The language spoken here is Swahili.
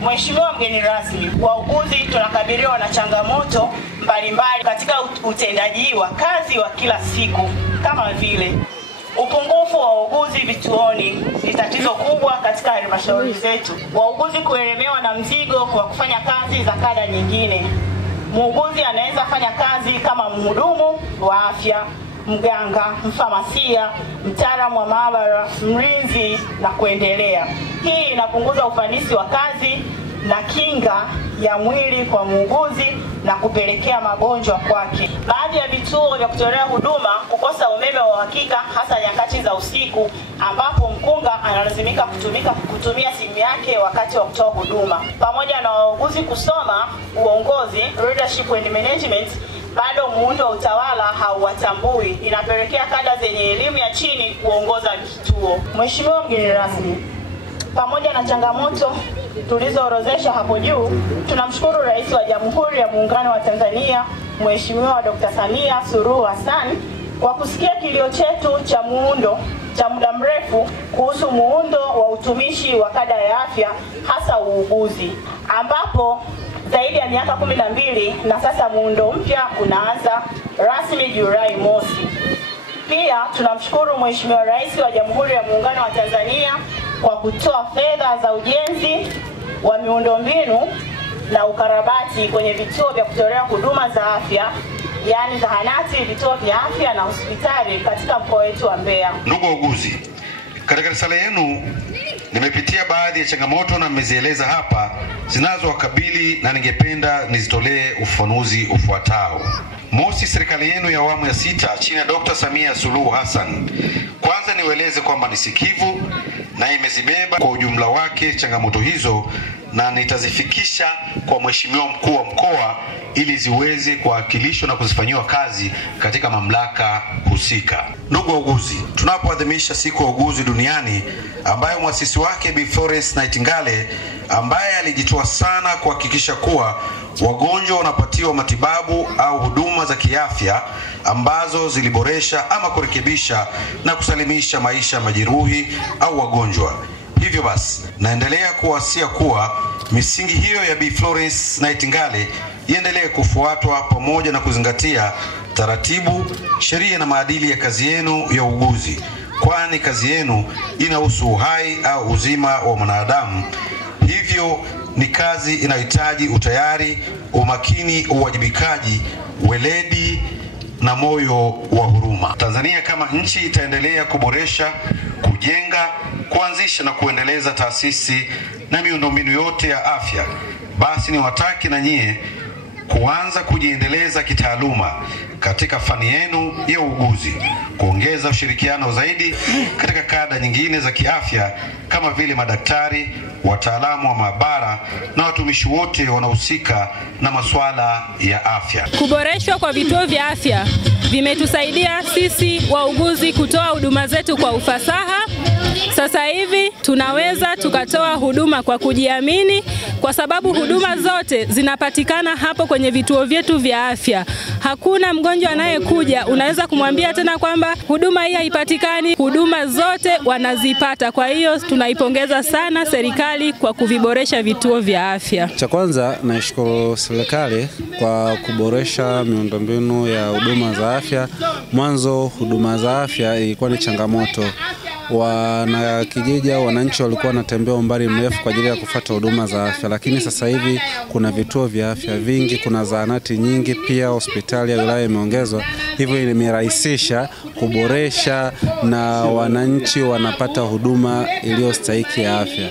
Mheshimiwa mgeni rasmi, wauguzi tunakabiliwa na changamoto mbalimbali katika utendaji wa kazi wa kila siku, kama vile upungufu wa wauguzi vituoni ni tatizo kubwa katika halmashauri zetu. Wauguzi kuelemewa na mzigo wa kufanya kazi za kada nyingine. Muuguzi anaweza fanya kazi kama mhudumu wa afya, mganga, mfamasia, mtaalamu wa maabara, mlinzi na kuendelea. Hii inapunguza ufanisi wa kazi na kinga ya mwili kwa muuguzi na kupelekea magonjwa kwake. Baadhi ya vituo vya kutolea huduma kukosa umeme wa uhakika, hasa nyakati za usiku, ambapo mkunga analazimika kutumia simu yake wakati wa kutoa huduma. Pamoja na wauguzi kusoma uongozi, leadership and management, bado muundo wa utawala hauwatambui. Inapelekea kada zenye elimu ya chini kuongoza kituo. Mheshimiwa mgeni rasmi, pamoja na changamoto tulizoorodhesha hapo juu, tunamshukuru Rais wa Jamhuri ya Muungano wa Tanzania, Mheshimiwa Dr. Samia Suluhu Hassan, kwa kusikia kilio chetu cha muda mrefu kuhusu muundo wa utumishi wa kada ya afya, hasa uuguzi, ambapo zaidi ya miaka 12 na sasa muundo mpya unaanza rasmi Julai mosi. Pia tunamshukuru Mheshimiwa Rais wa Jamhuri ya Muungano wa Tanzania kwa kutoa fedha za ujenzi wa miundombinu na ukarabati kwenye vituo vya kutolea huduma za afya, yani zahanati, vituo vya afya na hospitali katika mkoa wetu wa Mbeya. Ndugu wauguzi, katika risala yenu nimepitia baadhi ya changamoto na mmezieleza hapa zinazowakabili, na ningependa nizitolee ufafanuzi ufuatao. Mosi, serikali yenu ya awamu ya 6 chini ya Dr. Samia Suluhu Hassan, kwanza niwaeleze kwamba ni sikivu na imezibeba kwa ujumla wake changamoto hizo, na nitazifikisha kwa Mheshimiwa Mkuu wa Mkoa ili ziweze kuwakilishwa na kuzifanyiwa kazi katika mamlaka husika. Ndugu wauguzi, tunapoadhimisha siku ya wauguzi duniani ambayo muasisi wake Bi Florence Nightingale, ambaye alijitoa sana kuhakikisha kuwa wagonjwa wanapatiwa matibabu au huduma za kiafya ambazo ziliboresha ama kurekebisha na kusalimisha maisha majeruhi au wagonjwa. Hivyo basi, naendelea kuwasia kuwa misingi hiyo ya Bi Florence Nightingale iendelee kufuatwa pamoja na kuzingatia taratibu, sheria na maadili ya kazi yenu ya uuguzi, kwani kazi yenu inahusu uhai au uzima wa mwanadamu. Hivyo ni kazi inayohitaji utayari, umakini, uwajibikaji, weledi na moyo wa huruma. Tanzania kama nchi itaendelea kuboresha, kujenga, kuanzisha na kuendeleza taasisi na miundombinu yote ya afya. Basi niwataki na nyie kuanza kujiendeleza kitaaluma katika fani yenu ya uuguzi, kuongeza ushirikiano zaidi katika kada nyingine za kiafya kama vile madaktari, wataalamu wa maabara na watumishi wote wanaohusika na masuala ya afya. Kuboreshwa kwa vituo vya afya vimetusaidia sisi wauguzi kutoa huduma zetu kwa ufasaha. Sasa hivi tunaweza tukatoa huduma kwa kujiamini, kwa sababu huduma zote zinapatikana hapo kwenye vituo vyetu vya afya. Hakuna mgonjwa anayekuja unaweza kumwambia tena kwamba huduma hii haipatikani. Huduma zote wanazipata. Kwa hiyo tunaipongeza sana serikali kwa kuviboresha vituo vya afya. Cha kwanza naishukuru serikali kwa kuboresha miundombinu ya huduma za afya. Mwanzo huduma za afya ilikuwa ni changamoto. Wanakijiji au wananchi walikuwa wanatembea umbali mrefu kwa ajili ya kufuata huduma za afya, lakini sasa hivi kuna vituo vya afya vingi, kuna zahanati nyingi, pia hospitali ya wilaya imeongezwa. Hivyo imerahisisha kuboresha na wananchi wanapata huduma iliyostahiki ya afya.